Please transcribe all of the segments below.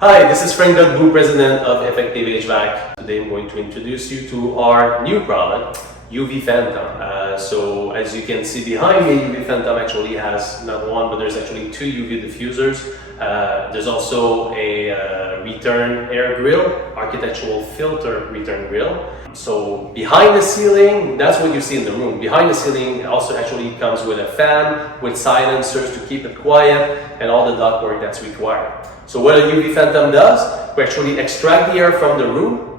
Hi, this is Frank Dudbu, President of EffectiV HVAC. Today I'm going to introduce you to our new product, UV Phantom. So as you can see behind me, UV Phantom actually has not one, but there's actually two UV diffusers. There's also a return air grill, architectural filter return grill. So behind the ceiling, that's what you see in the room. Behind the ceiling also actually comes with a fan, with silencers to keep it quiet, and all the ductwork that's required. So what a UV Phantom does, we actually extract the air from the room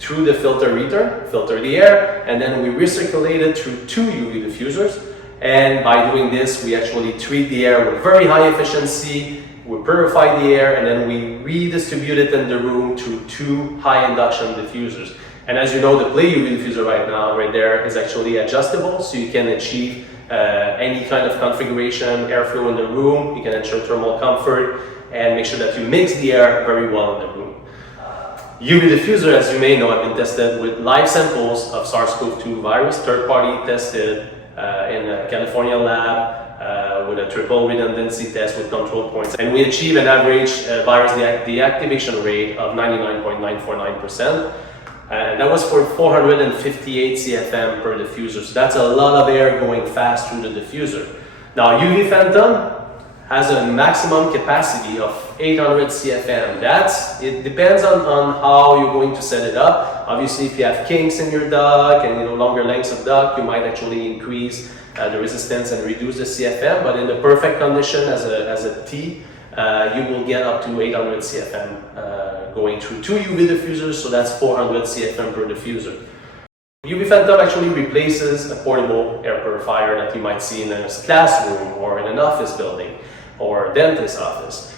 through the filter return, filter the air, and then we recirculate it through two UV diffusers. And by doing this, we actually treat the air with very high efficiency, we purify the air, and then we redistribute it in the room through two high induction diffusers. And as you know, the Play UV diffuser right there is actually adjustable, so you can achieve any kind of configuration, airflow in the room. You can ensure thermal comfort and make sure that you mix the air very well in the room. UV diffuser, as you may know, have been tested with live samples of SARS-CoV-2 virus, third-party tested in a California lab with a triple redundancy test with control points. And we achieve an average virus deactivation rate of 99.949%. That was for 458 CFM per diffuser. So that's a lot of air going fast through the diffuser. Now, UV Phantom has a maximum capacity of 800 CFM. It depends on how you're going to set it up. Obviously, if you have kinks in your duct and longer lengths of duct, you might actually increase the resistance and reduce the CFM. But in the perfect condition as a T, you will get up to 800 CFM going through two UV diffusers, so that's 400 CFM per diffuser. UV Phantom actually replaces a portable air purifier that you might see in a classroom or in an office building or dentist office.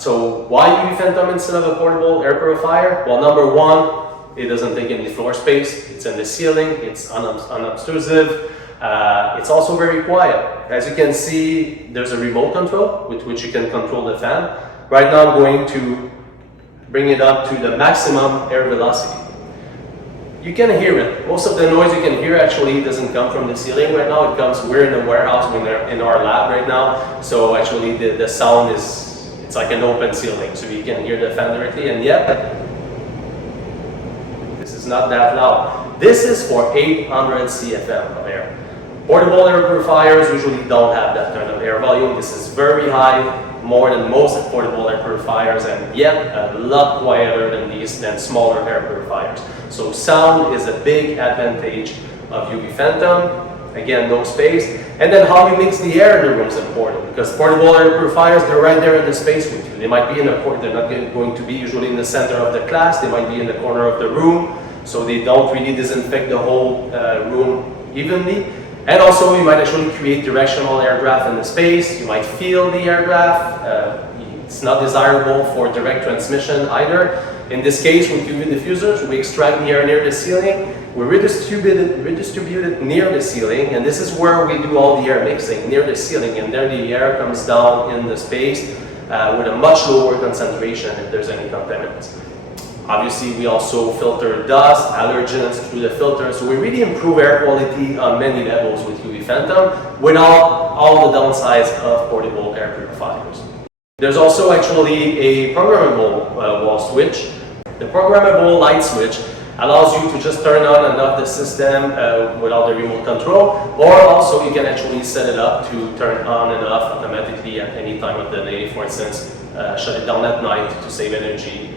So why UV Phantom instead of a portable air purifier? Well, number one, it doesn't take any floor space. It's in the ceiling. It's unobtrusive. It's also very quiet. As you can see, there's a remote control with which you can control the fan. Right now, I'm going to bring it up to the maximum air velocity. You can hear it. Most of the noise you can hear actually doesn't come from the ceiling right now. We're in the warehouse, we're in our lab right now. So actually the sound it's like an open ceiling. So you can hear the fan directly, and yet, this is not that loud. This is for 800 CFM of air. Portable air purifiers usually don't have that kind of air volume. This is very high, more than most portable air purifiers, and yet a lot quieter than smaller air purifiers. So sound is a big advantage of UV Phantom. Again, no space. And then how you mix the air in the room is important, because portable air purifiers, they're right there in the space with you. They might be they're not going to be usually in the center of the class. They might be in the corner of the room, so they don't really disinfect the whole room evenly. And also, you might actually create directional air draft in the space. You might feel the air draft. It's not desirable for direct transmission either. In this case, with UV diffusers, we extract the air near the ceiling. We redistribute it near the ceiling, and this is where we do all the air mixing, near the ceiling. And there the air comes down in the space with a much lower concentration if there's any contaminants. Obviously, we also filter dust, allergens through the filter, so we really improve air quality on many levels with UV Phantom without all the downsides of portable air purifiers. There's also actually a programmable wall switch. The programmable light switch allows you to just turn on and off the system without the remote control, or also you can actually set it up to turn on and off automatically at any time of the day. For instance, shut it down at night to save energy.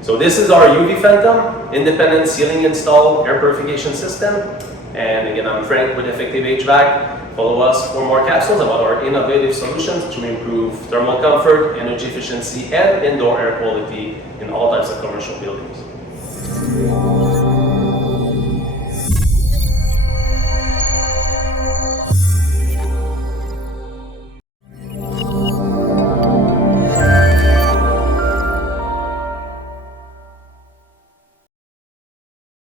So this is our UV Phantom independent ceiling install air purification system. And again, I'm Frank with EffectiV HVAC. Follow us for more capsules about our innovative solutions to improve thermal comfort, energy efficiency, and indoor air quality in all types of commercial buildings.